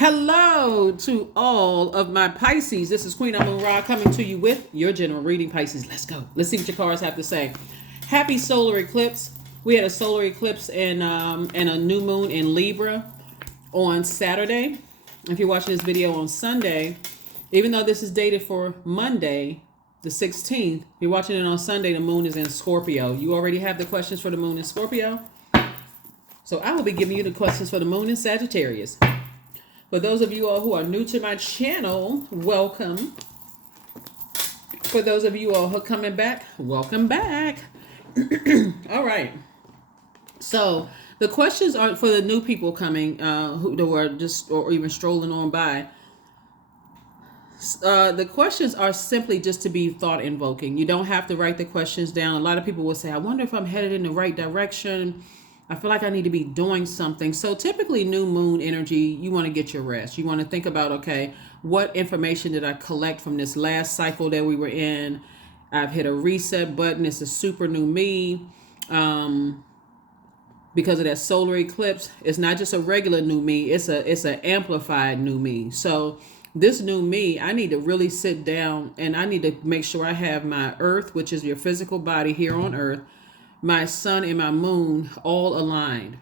Hello to all of my Pisces. This is Queen Amun Ra coming to you with your general reading, Pisces. Let's go. Let's see what your cards have to say. Happy solar eclipse. We had a solar eclipse and a new moon in Libra on Saturday. If you're watching this video on Sunday, even though this is dated for Monday, the 16th, you're watching it on Sunday, the moon is in Scorpio. You already have the questions for the moon in Scorpio. So I will be giving you the questions for the moon in Sagittarius. For those of you all who are new to my channel, welcome. For those of you all who are coming back, welcome back. All right. So the questions are for the new people coming, who are just or even strolling on by. The questions are simply just to be thought invoking. You don't have to write the questions down. A lot of people will say, I wonder if I'm headed in the right direction. I feel like I need to be doing something. So typically new moon energy, you want to get your rest. You want to think about, okay, what information did I collect from this last cycle that we were in? I've hit a reset button. It's a super new me. Because of that solar eclipse, it's not just a regular new me. It's an amplified new me. So this new me, I need to really sit down and I need to make sure I have my earth, which is your physical body here on earth, my sun and my moon all aligned,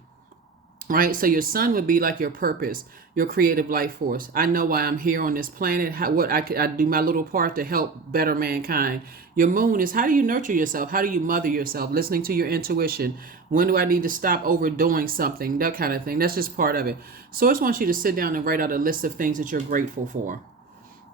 right? So your sun would be like your purpose, your creative life force. I know why I'm here on this planet, what I do my little part to help better mankind. Your moon is how do you nurture yourself? How do you mother yourself? Listening to your intuition. When do I need to stop overdoing something? That kind of thing. That's just part of it. Source wants you to sit down and write out a list of things that you're grateful for.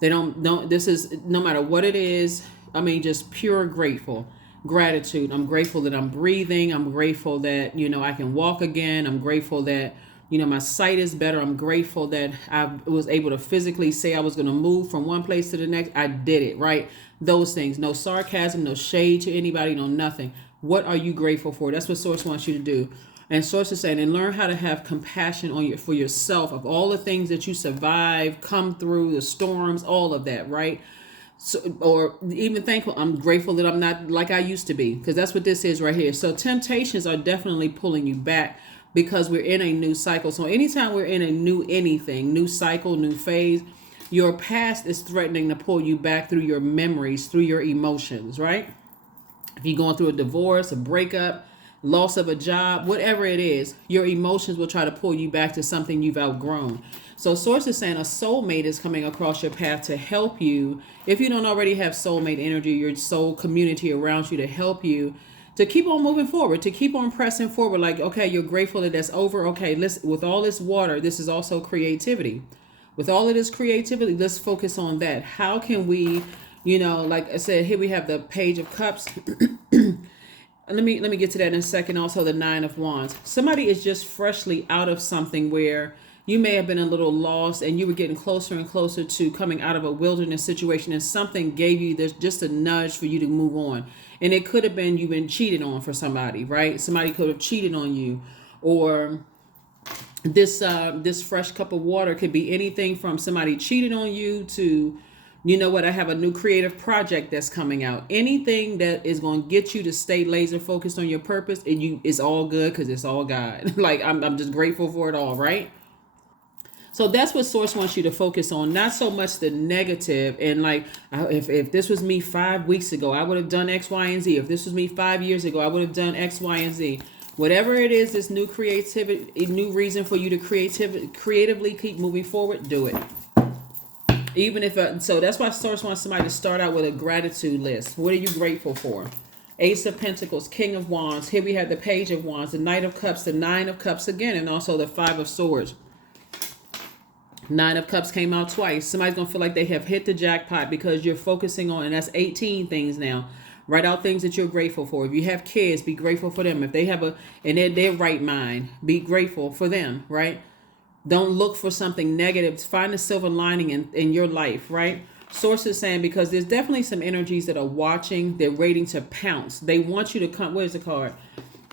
This is no matter what it is. I mean, just pure grateful. Gratitude. I'm grateful that I'm breathing. I'm grateful that, I can walk again. I'm grateful that, my sight is better. I'm grateful that I was able to physically say I was going to move from one place to the next. I did it, right? Those things. No sarcasm, no shade to anybody, no nothing. What are you grateful for? That's what Source wants you to do. And Source is saying, and learn how to have compassion for yourself of all the things that you survive, come through, the storms, all of that, right? So, or even thankful, I'm grateful that I'm not like I used to be, because that's what this is right here. So temptations are definitely pulling you back because we're in a new cycle. So anytime we're in a new anything, new cycle, new phase, your past is threatening to pull you back through your memories, through your emotions, right? If you're going through a divorce, a breakup, loss of a job, whatever it is, your emotions will try to pull you back to something you've outgrown. So Source is saying a soulmate is coming across your path to help you. If you don't already have soulmate energy, your soul community around you to help you to keep on moving forward, to keep on pressing forward. Like, okay, you're grateful that that's over. Okay, with all this water, this is also creativity. With all of this creativity, let's focus on that. How can we, like I said, here we have the Page of Cups. Let me get to that in a second. Also, the Nine of Wands. Somebody is just freshly out of something where you may have been a little lost and you were getting closer and closer to coming out of a wilderness situation, and something gave you this just a nudge for you to move on. And it could have been you've been cheated on for somebody, right? Somebody could have cheated on you, or this fresh cup of water could be anything from somebody cheated on you to, I have a new creative project that's coming out. Anything that is going to get you to stay laser focused on your purpose, and it's all good because it's all God. Like I'm just grateful for it all, right? So that's what Source wants you to focus on, not so much the negative. And like, if this was me 5 weeks ago, I would have done X, Y, and Z. If this was me 5 years ago, I would have done X, Y, and Z. Whatever it is, this new creativity, a new reason for you to creatively keep moving forward, do it. Even if, so that's why Source wants somebody to start out with a gratitude list. What are you grateful for? Ace of Pentacles, King of Wands. Here we have the Page of Wands, the Knight of Cups, the Nine of Cups again, and also the Five of Swords. Nine of Cups came out twice. Somebody's going to feel like they have hit the jackpot because you're focusing on, and that's 18 things now. Write out things that you're grateful for. If you have kids, be grateful for them. If they have and they're their right mind, be grateful for them, right? Don't look for something negative. Find a silver lining in your life, right? Source is saying, because there's definitely some energies that are watching. They're waiting to pounce. They want you to come. Where's the card?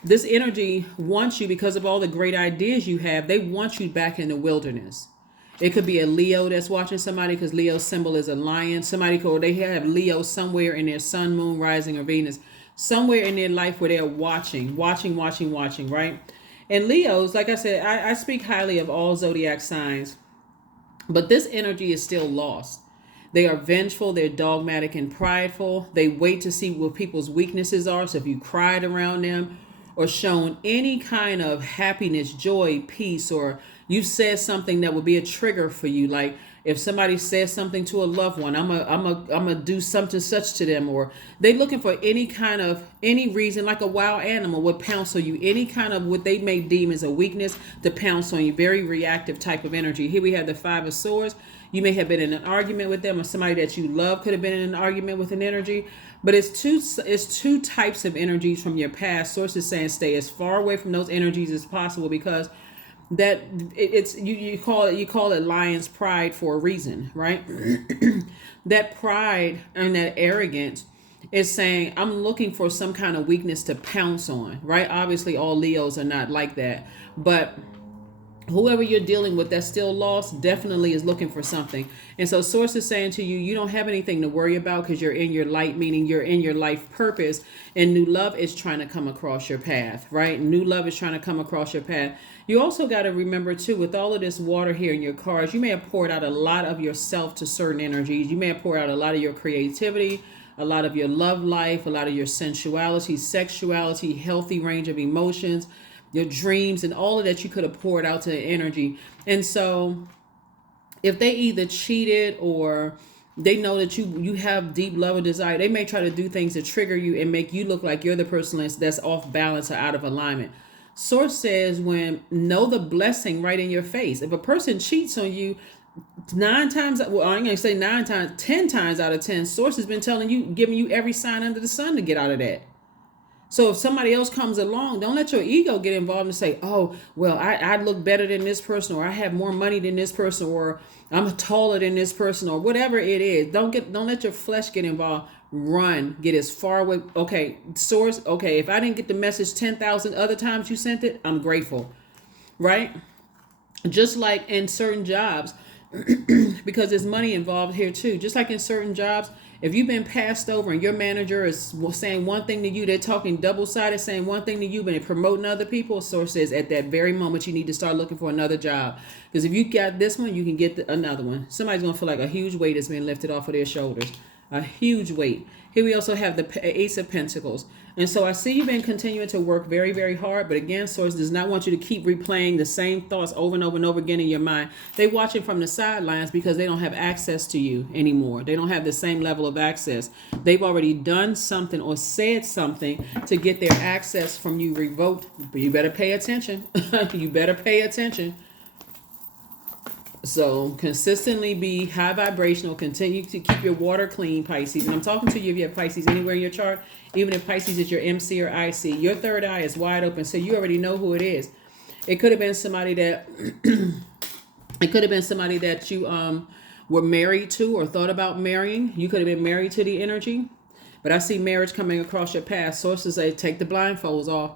This energy wants you because of all the great ideas you have. They want you back in the wilderness. It could be a Leo that's watching somebody, because Leo's symbol is a lion. They have Leo somewhere in their sun, moon, rising, or Venus. Somewhere in their life where they're watching, right? And Leos, like I said, I speak highly of all zodiac signs. But this energy is still lost. They are vengeful, they're dogmatic and prideful. They wait to see what people's weaknesses are. So if you cried around them or shown any kind of happiness, joy, peace, or you said something that would be a trigger for you, like if somebody says something to a loved one, I'm a do something such to them, or they looking for any reason, like a wild animal would pounce on you, any kind of what they may deem as a weakness to pounce on you. Very reactive type of energy. Here we have the Five of Swords. You may have been in an argument with them, or somebody that you love could have been in an argument with an energy. But it's two types of energies from your past. Sources saying stay as far away from those energies as possible, because that it's you call it lion's pride for a reason, right? That pride and that arrogance is saying, I'm looking for some kind of weakness to pounce on, right? Obviously all Leos are not like that, but whoever you're dealing with that's still lost definitely is looking for something. And so source is saying to you, you don't have anything to worry about because you're in your light, meaning you're in your life purpose, and new love is trying to come across your path, right? New love is trying to come across your path. You also got to remember too, with all of this water here in your cards, you may have poured out a lot of yourself to certain energies. You may have poured out a lot of your creativity, a lot of your love life, a lot of your sensuality, sexuality, healthy range of emotions, your dreams, and all of that you could have poured out to the energy. And so if they either cheated or they know that you have deep love or desire, they may try to do things to trigger you and make you look like you're the person that's off balance or out of alignment. Source says, when know the blessing right in your face. If a person cheats on you 9 times, well, I ain't gonna say 9 times, 10 times out of 10, source has been telling you, giving you every sign under the sun to get out of that. So if somebody else comes along, don't let your ego get involved and say, oh, well, I look better than this person, or I have more money than this person, or I'm taller than this person, or whatever it is. Don't let your flesh get involved. Run, get as far away. Okay, source. Okay, if I didn't get the message 10,000 other times you sent it, I'm grateful, right? Just like in certain jobs, because there's money involved here too. Just like in certain jobs, if you've been passed over and your manager is saying one thing to you, they're talking double-sided, saying one thing to you, but they're promoting other people. Source says at that very moment you need to start looking for another job, because if you got this one, you can get another one. Somebody's gonna feel like a huge weight is being lifted off of their shoulders. A huge weight. Here we also have the Ace of Pentacles. And so I see you've been continuing to work very, very hard. But again, Source does not want you to keep replaying the same thoughts over and over and over again in your mind. They watch it from the sidelines because they don't have access to you anymore. They don't have the same level of access. They've already done something or said something to get their access from you revoked. But you better pay attention. You better pay attention. So consistently be high vibrational. Continue to keep your water clean, Pisces. And I'm talking to you if you have Pisces anywhere in your chart, even if Pisces is your MC or IC. Your third eye is wide open, so you already know who it is. It could have been somebody that you were married to or thought about marrying. You could have been married to the energy. But I see marriage coming across your path. Sources say take the blindfolds off.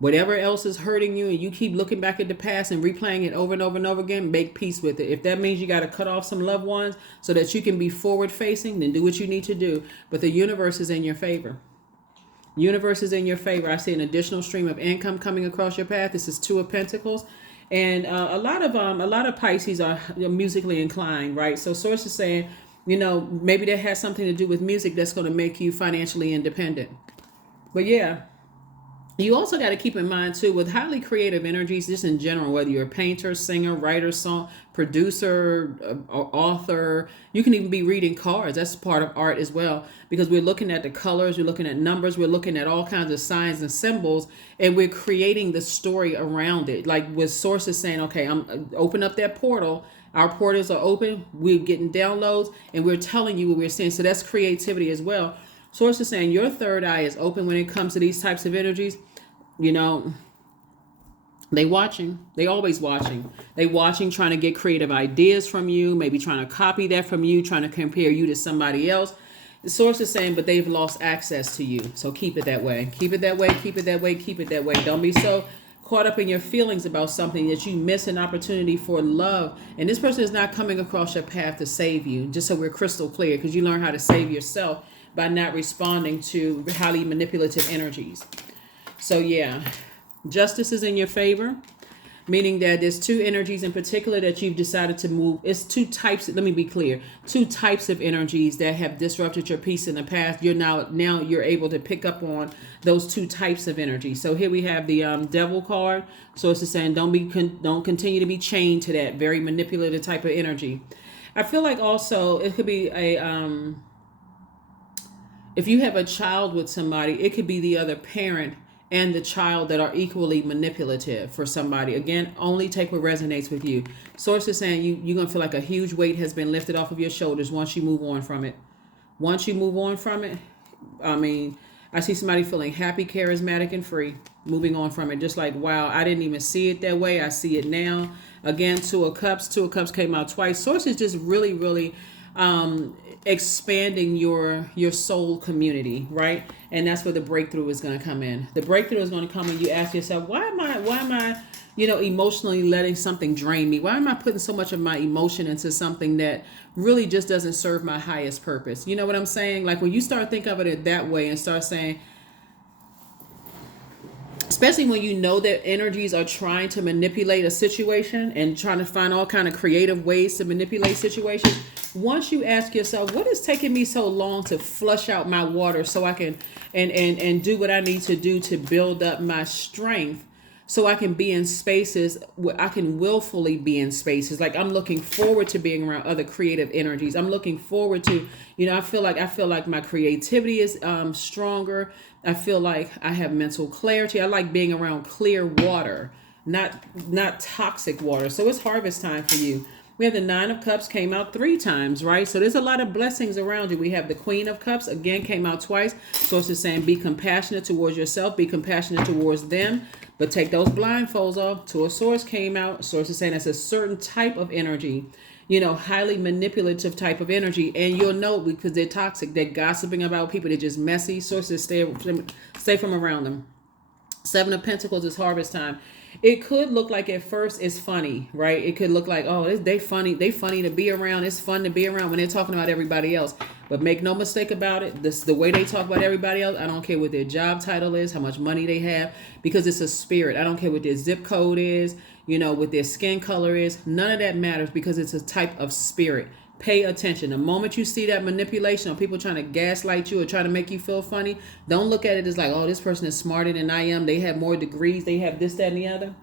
Whatever else is hurting you and you keep looking back at the past and replaying it over and over and over again, make peace with it. If that means you got to cut off some loved ones so that you can be forward facing, then do what you need to do. But the universe is in your favor. Universe is in your favor. I see an additional stream of income coming across your path. This is Two of Pentacles. And a lot of Pisces are musically inclined, right? So source is saying, maybe that has something to do with music that's going to make you financially independent. But yeah. You also got to keep in mind too, with highly creative energies, just in general, whether you're a painter, singer, writer, song, producer, or author, you can even be reading cards. That's part of art as well, because we're looking at the colors, we're looking at numbers, we're looking at all kinds of signs and symbols, and we're creating the story around it. Like with sources saying, okay, I'm open up that portal. Our portals are open. We're getting downloads, and we're telling you what we're seeing. So that's creativity as well. Source is saying your third eye is open when it comes to these types of energies. They watching. They always watching. They watching, trying to get creative ideas from you, maybe trying to copy that from you, trying to compare you to somebody else. The source is saying, but they've lost access to you. So keep it that way. Keep it that way. Keep it that way. Keep it that way. Don't be so caught up in your feelings about something that you miss an opportunity for love. And this person is not coming across your path to save you, just so we're crystal clear, because you learn how to save yourself by not responding to highly manipulative energies. So yeah, justice is in your favor. meaning that there's two energies in particular that you've decided to move. It's two types. Let me be clear. Two types of energies that have disrupted your peace in the past. You're now you're able to pick up on those two types of energy. So here we have the Devil card. So it's saying don't continue to be chained to that very manipulative type of energy. I feel like also it could be a if you have a child with somebody, it could be the other parent and the child that are equally manipulative for somebody. Again, only take what resonates with you. Source is saying you're going to feel like a huge weight has been lifted off of your shoulders once you move on from it. Once you move on from it, I mean, I see somebody feeling happy, charismatic, and free, moving on from it. Just like, wow, I didn't even see it that way. I see it now. Again, Two of Cups. Two of Cups came out twice. Source is just really, really expanding your soul community, right? And that's where the breakthrough is going to come in. The breakthrough is going to come when you ask yourself, why am I emotionally letting something drain me? Why am I putting so much of my emotion into something that really just doesn't serve my highest purpose? You know what I'm saying? Like when you start thinking of it that way and start saying, especially when you know that energies are trying to manipulate a situation and trying to find all kind of creative ways to manipulate situations. Once you ask yourself, what is taking me so long to flush out my water so I can and do what I need to do to build up my strength so I can be in spaces where I can willfully be in spaces. Like I'm looking forward to being around other creative energies. I'm looking forward to, I feel like my creativity is stronger. I feel like I have mental clarity. I like being around clear water, not toxic water. So it's harvest time for you. We have the Nine of Cups came out 3 times, right? So there's a lot of blessings around you. We have the Queen of Cups, again, came out twice. Source is saying be compassionate towards yourself, be compassionate towards them, but take those blindfolds off. Two of Swords came out. Source is saying it's a certain type of energy, highly manipulative type of energy. And you'll know because they're toxic. They're gossiping about people. They're just messy. Sources stay from around them. Seven of Pentacles is harvest time. It could look like at first it's funny, right? It could look like, oh, they funny to be around. It's fun to be around when they're talking about everybody else. But make no mistake about it, the way they talk about everybody else, I don't care what their job title is, how much money they have, because it's a spirit. I don't care what their zip code is, what their skin color is. None of that matters because it's a type of spirit. Pay attention. The moment you see that manipulation or people trying to gaslight you or trying to make you feel funny, don't look at it as like, oh, this person is smarter than I am. They have more degrees. They have this, that, and the other.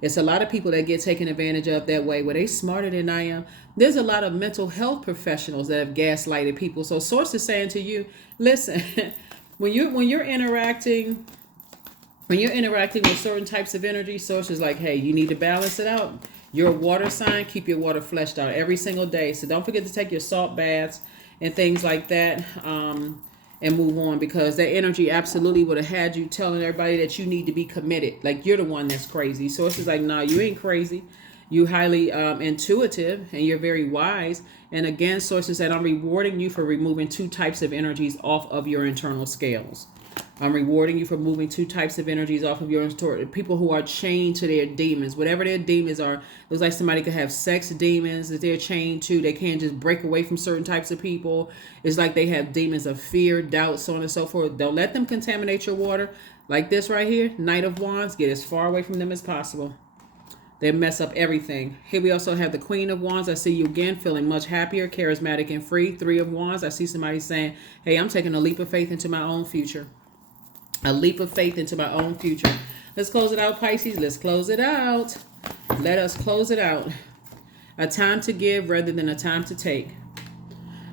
It's a lot of people that get taken advantage of that way where they smarter than I am. There's a lot of mental health professionals that have gaslighted people. So Source is saying to you, listen, when you're interacting with certain types of energy, Source is like, hey, you need to balance it out. You're a water sign, keep your water fleshed out every single day. So don't forget to take your salt baths and things like that and move on, because that energy absolutely would have had you telling everybody that you need to be committed. Like you're the one that's crazy. So it's just like, nah, you ain't crazy. You highly intuitive and you're very wise. And again, Sources said, I'm rewarding you for removing 2 types of energies off of your internal scales. I'm rewarding you for moving 2 types of energies off of your people who are chained to their demons. Whatever their demons are, looks like somebody could have sex demons that they're chained to. They can't just break away from certain types of people. It's like they have demons of fear, doubt, so on and so forth. Don't let them contaminate your water. Like this right here, Knight of Wands, get as far away from them as possible. They mess up everything. Here we also have the Queen of Wands. I see you again feeling much happier, charismatic, and free. 3 of Wands. I see somebody saying, hey, I'm taking a leap of faith into my own future. A leap of faith into my own future. Let's close it out, Pisces. Let's close it out. Let us close it out. A time to give rather than a time to take.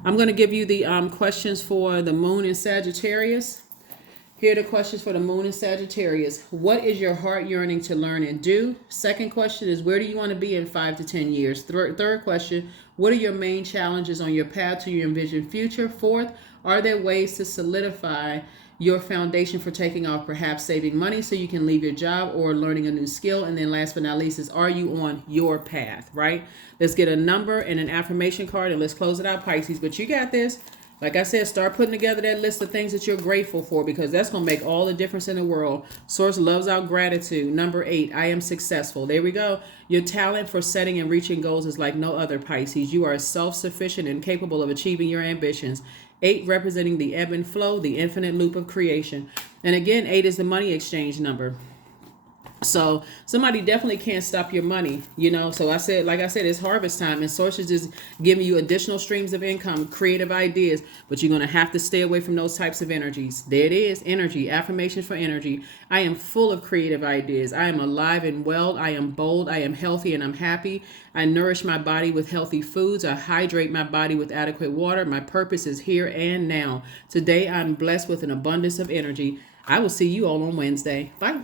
I'm going to give you the questions for the Moon in Sagittarius. Here are the questions for the Moon in Sagittarius. What is your heart yearning to learn and do? Second question is, where do you want to be in 5 to 10 years? Third question, what are your main challenges on your path to your envisioned future? Fourth, are there ways to solidify your foundation for taking off, perhaps saving money so you can leave your job or learning a new skill? And then last but not least is, are you on your path, right? Let's get a number and an affirmation card and let's close it out, Pisces. But you got this. Like I said, start putting together that list of things that you're grateful for, because that's going to make all the difference in the world. Source loves our gratitude. Number 8, I am successful. There we go. Your talent for setting and reaching goals is like no other, Pisces. You are self-sufficient and capable of achieving your ambitions. 8 representing the ebb and flow, the infinite loop of creation. And again, 8 is the money exchange number. So somebody definitely can't stop your money, you know. So like I said, it's harvest time, and sources is giving you additional streams of income, creative ideas, but you're gonna have to stay away from those types of energies. There it is, energy, affirmation for energy. I am full of creative ideas. I am alive and well. I am bold. I am healthy and I'm happy. I nourish my body with healthy foods. I hydrate my body with adequate water. My purpose is here and now. Today I'm blessed with an abundance of energy. I will see you all on Wednesday. Bye.